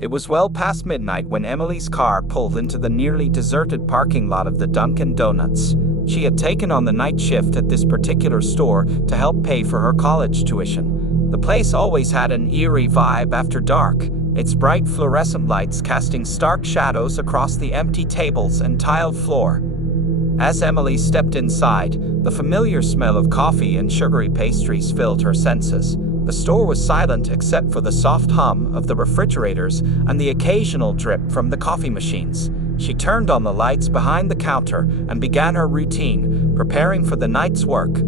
It was well past midnight when Emily's car pulled into the nearly deserted parking lot of the Dunkin' Donuts. She had taken on the night shift at this particular store to help pay for her college tuition. The place always had an eerie vibe after dark, its bright fluorescent lights casting stark shadows across the empty tables and tiled floor. As Emily stepped inside, the familiar smell of coffee and sugary pastries filled her senses. The store was silent except for the soft hum of the refrigerators and the occasional drip from the coffee machines. She turned on the lights behind the counter and began her routine, preparing for the night's work.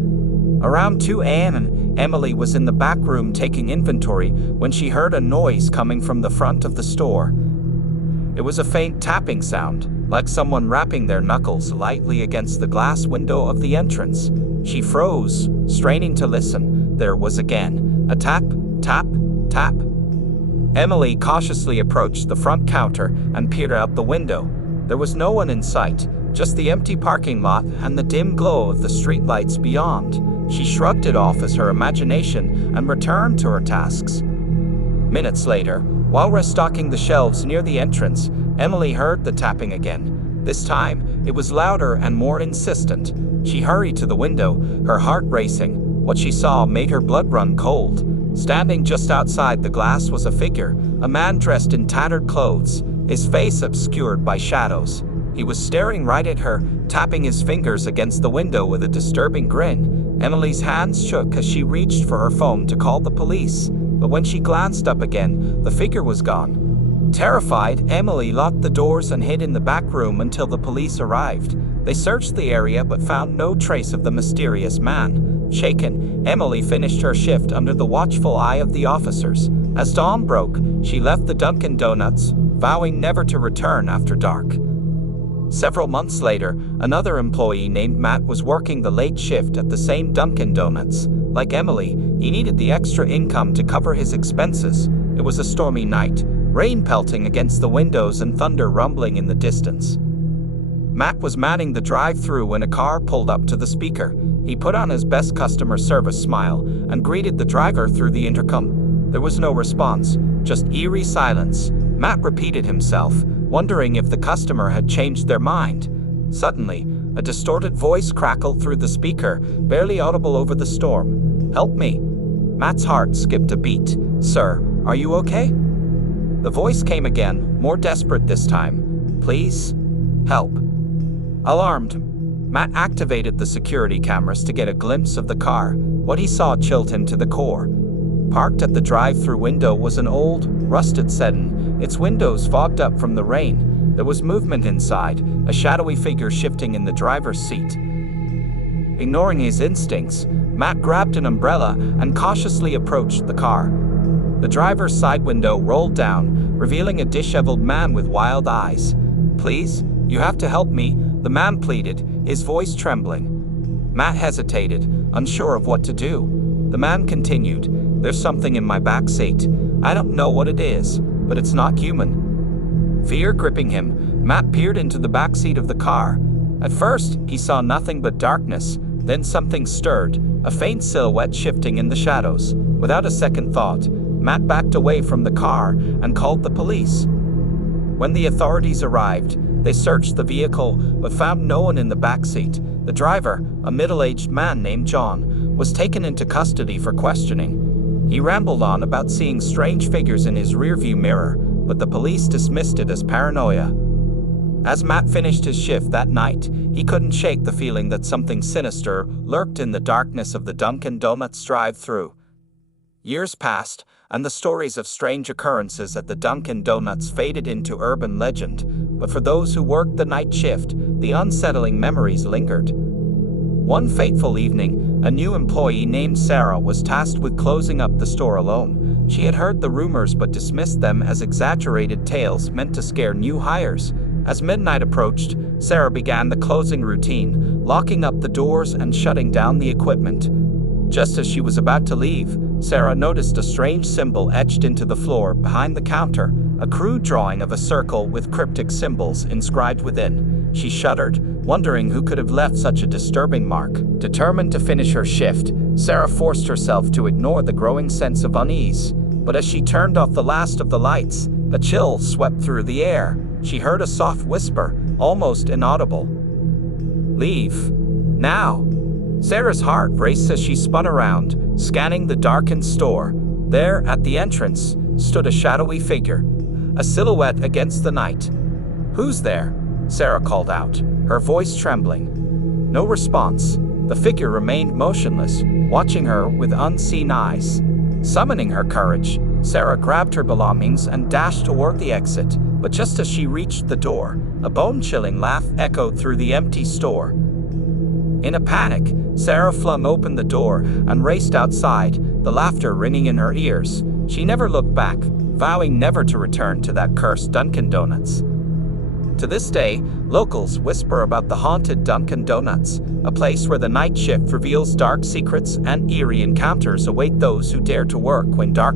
Around 2 a.m., Emily was in the back room taking inventory when she heard a noise coming from the front of the store. It was a faint tapping sound, like someone rapping their knuckles lightly against the glass window of the entrance. She froze, straining to listen. There was again a tap, tap, tap. Emily cautiously approached the front counter and peered out the window. There was no one in sight, just the empty parking lot and the dim glow of the streetlights beyond. She shrugged it off as her imagination and returned to her tasks. Minutes later, while restocking the shelves near the entrance, Emily heard the tapping again. This time, it was louder and more insistent. She hurried to the window, her heart racing. What she saw made her blood run cold. Standing just outside the glass was a figure, a man dressed in tattered clothes, his face obscured by shadows. He was staring right at her, tapping his fingers against the window with a disturbing grin. Emily's hands shook as she reached for her phone to call the police, but when she glanced up again, the figure was gone. Terrified, Emily locked the doors and hid in the back room until the police arrived. They searched the area but found no trace of the mysterious man. Shaken, Emily finished her shift under the watchful eye of the officers. As dawn broke, she left the Dunkin' Donuts, vowing never to return after dark. Several months later, another employee named Matt was working the late shift at the same Dunkin' Donuts. Like Emily, he needed the extra income to cover his expenses. It was a stormy night, rain pelting against the windows and thunder rumbling in the distance. Matt was manning the drive-thru when a car pulled up to the speaker. He put on his best customer service smile and greeted the driver through the intercom. There was no response, just eerie silence. Matt repeated himself, wondering if the customer had changed their mind. Suddenly, a distorted voice crackled through the speaker, barely audible over the storm. "Help me." Matt's heart skipped a beat. "Sir, are you okay?" The voice came again, more desperate this time. "Please, help." Alarmed, Matt activated the security cameras to get a glimpse of the car. What he saw chilled him to the core. Parked at the drive-thru window was an old, rusted sedan, its windows fogged up from the rain. There was movement inside, a shadowy figure shifting in the driver's seat. Ignoring his instincts, Matt grabbed an umbrella and cautiously approached the car. The driver's side window rolled down, revealing a disheveled man with wild eyes. "Please, you have to help me," the man pleaded, his voice trembling. Matt hesitated, unsure of what to do. The man continued, "There's something in my back seat. I don't know what it is, but it's not human." Fear gripping him, Matt peered into the back seat of the car. At first, he saw nothing but darkness, then something stirred, a faint silhouette shifting in the shadows. Without a second thought, Matt backed away from the car and called the police. When the authorities arrived, they searched the vehicle but found no one in the back seat. The driver, a middle-aged man named John, was taken into custody for questioning. He rambled on about seeing strange figures in his rearview mirror, but the police dismissed it as paranoia. As Matt finished his shift that night, he couldn't shake the feeling that something sinister lurked in the darkness of the Dunkin' Donuts drive-thru. Years passed, and the stories of strange occurrences at the Dunkin' Donuts faded into urban legend, but for those who worked the night shift, the unsettling memories lingered. One fateful evening, a new employee named Sarah was tasked with closing up the store alone. She had heard the rumors but dismissed them as exaggerated tales meant to scare new hires. As midnight approached, Sarah began the closing routine, locking up the doors and shutting down the equipment. Just as she was about to leave, Sarah noticed a strange symbol etched into the floor behind the counter, a crude drawing of a circle with cryptic symbols inscribed within. She shuddered, wondering who could have left such a disturbing mark. Determined to finish her shift, Sarah forced herself to ignore the growing sense of unease. But as she turned off the last of the lights, A chill swept through the air. She heard a soft whisper, almost inaudible. "Leave. Now." Sarah's heart raced as she spun around, scanning the darkened store. There, at the entrance, stood a shadowy figure, a silhouette against the night. "Who's there?" Sarah called out, her voice trembling. No response. The figure remained motionless, watching her with unseen eyes. Summoning her courage, Sarah grabbed her belongings and dashed toward the exit, but just as she reached the door, a bone-chilling laugh echoed through the empty store. In a panic, Sarah flung open the door and raced outside, the laughter ringing in her ears. She never looked back, vowing never to return to that cursed Dunkin' Donuts. To this day, locals whisper about the haunted Dunkin' Donuts, a place where the night shift reveals dark secrets and eerie encounters await those who dare to work when dark